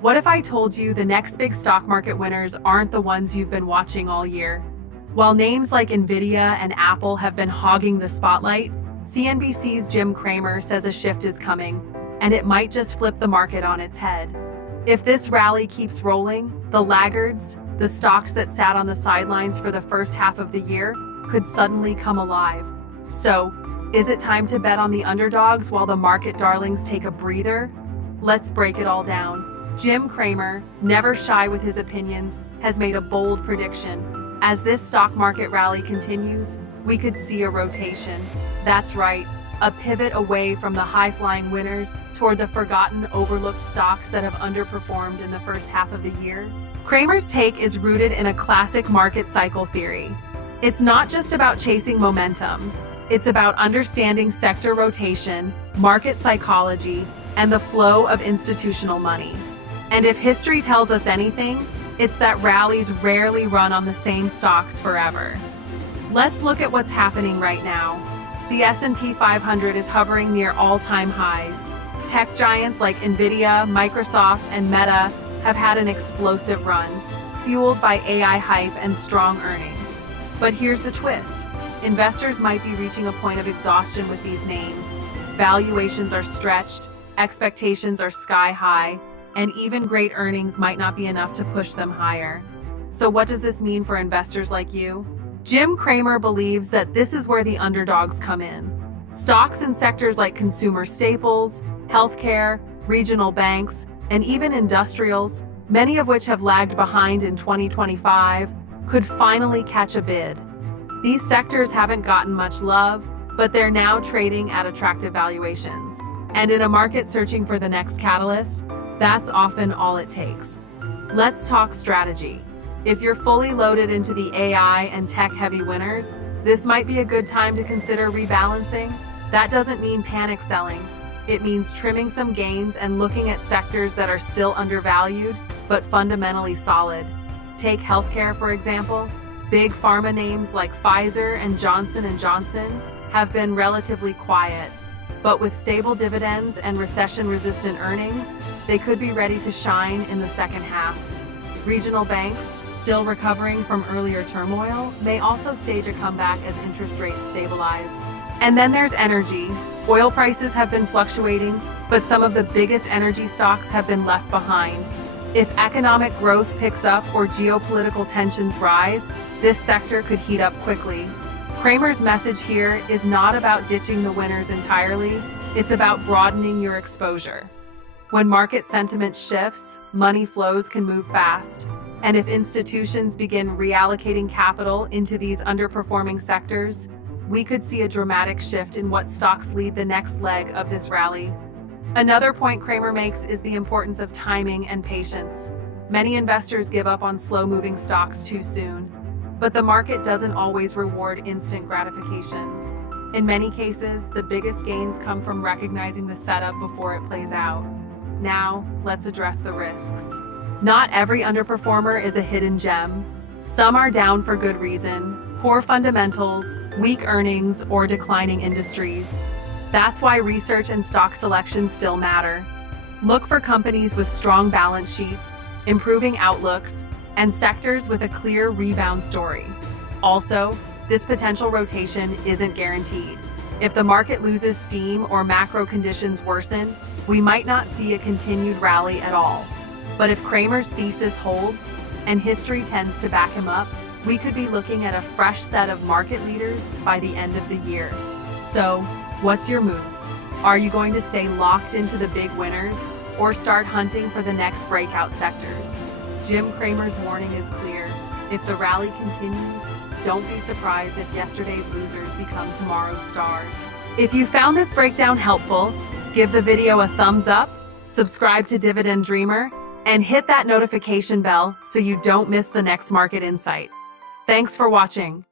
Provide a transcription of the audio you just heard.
What if I told you the next big stock market winners aren't the ones you've been watching all year? While names like Nvidia and Apple have been hogging the spotlight, CNBC's Jim Cramer says a shift is coming, and it might just flip the market on its head. If this rally keeps rolling, the laggards, the stocks that sat on the sidelines for the first half of the year, could suddenly come alive. So, is it time to bet on the underdogs while the market darlings take a breather? Let's break it all down. Jim Cramer, never shy with his opinions, has made a bold prediction. As this stock market rally continues, we could see a rotation. That's right, a pivot away from the high-flying winners toward the forgotten, overlooked stocks that have underperformed in the first half of the year. Cramer's take is rooted in a classic market cycle theory. It's not just about chasing momentum. It's about understanding sector rotation, market psychology, and the flow of institutional money. And if history tells us anything, it's that rallies rarely run on the same stocks forever. Let's look at what's happening right now. The S&P 500 is hovering near all-time highs. Tech giants like Nvidia, Microsoft, and Meta have had an explosive run, fueled by AI hype and strong earnings. But here's the twist. Investors might be reaching a point of exhaustion with these names. Valuations are stretched, expectations are sky high, and even great earnings might not be enough to push them higher. So what does this mean for investors like you? Jim Cramer believes that this is where the underdogs come in. Stocks in sectors like consumer staples, healthcare, regional banks, and even industrials, many of which have lagged behind in 2025, could finally catch a bid. These sectors haven't gotten much love, but they're now trading at attractive valuations. And in a market searching for the next catalyst, that's often all it takes. Let's talk strategy. If you're fully loaded into the AI and tech-heavy winners, this might be a good time to consider rebalancing. That doesn't mean panic selling. It means trimming some gains and looking at sectors that are still undervalued, but fundamentally solid. Take healthcare, for example. Big pharma names like Pfizer and Johnson & Johnson have been relatively quiet. But with stable dividends and recession-resistant earnings, they could be ready to shine in the second half. Regional banks, still recovering from earlier turmoil, may also stage a comeback as interest rates stabilize. And then there's energy. Oil prices have been fluctuating, but some of the biggest energy stocks have been left behind. If economic growth picks up or geopolitical tensions rise, this sector could heat up quickly. Cramer's message here is not about ditching the winners entirely, it's about broadening your exposure. When market sentiment shifts, money flows can move fast. And if institutions begin reallocating capital into these underperforming sectors, we could see a dramatic shift in what stocks lead the next leg of this rally. Another point Cramer makes is the importance of timing and patience. Many investors give up on slow-moving stocks too soon. But the market doesn't always reward instant gratification. In many cases, the biggest gains come from recognizing the setup before it plays out. Now, let's address the risks. Not every underperformer is a hidden gem. Some are down for good reason: poor fundamentals, weak earnings, or declining industries. That's why research and stock selection still matter. Look for companies with strong balance sheets, improving outlooks, and sectors with a clear rebound story. Also, this potential rotation isn't guaranteed. If the market loses steam or macro conditions worsen, we might not see a continued rally at all. But if Cramer's thesis holds, and history tends to back him up, we could be looking at a fresh set of market leaders by the end of the year. So, what's your move? Are you going to stay locked into the big winners, or start hunting for the next breakout sectors? Jim Cramer's warning is clear. If the rally continues, don't be surprised if yesterday's losers become tomorrow's stars. If you found this breakdown helpful, give the video a thumbs up, subscribe to Dividend Dreamer, and hit that notification bell so you don't miss the next market insight. Thanks for watching.